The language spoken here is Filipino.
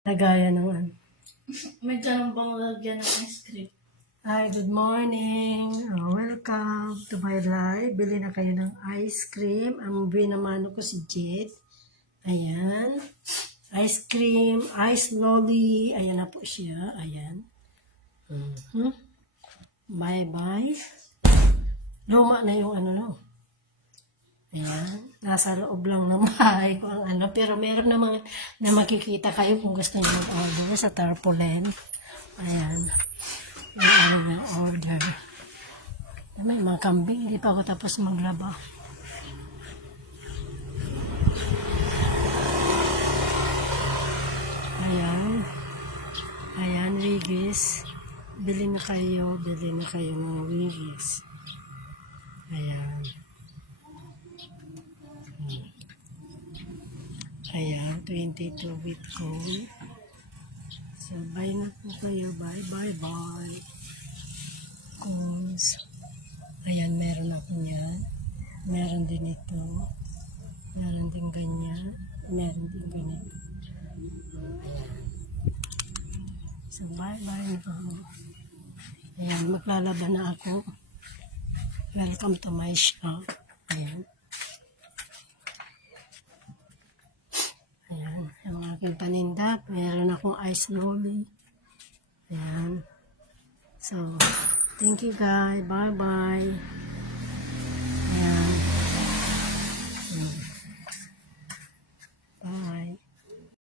Nagaya ng ano. May ganun bang lagyan ng ice cream? Hi, good morning. Welcome to my live. Bili na kayo ng ice cream. Ang binamano ko si Jed. Ayan. Ice cream, ice lolly. Ayan na po siya. Ayan. Bye-bye. Luma na yung ano no. Ayan. Nasa loob lang ng bahay ko ang ano. Pero meron naman na makikita kayo kung gusto niyo mag-order sa tarpaulin. Ayan. Yung ano na order. May mga kambing. Hindi pa ako tapos maglaba. Ayan. Ayan, wigis. Bili na kayo. Bili na kayo ng wigis. Ayan. Ayan, 22 with gold. So, bye na po kayo. Bye, bye, bye. Cones. Ayan, meron ako niyan. Meron din ito. Meron din ganyan. Meron din ganito. Ayan. So, bye, bye na po. Ayan, maglalaba na ako. Welcome to my shop. Ayan. Ayan, yung aking paninda. Meron akong ice lolly. Ayan. So, thank you guys. Bye-bye.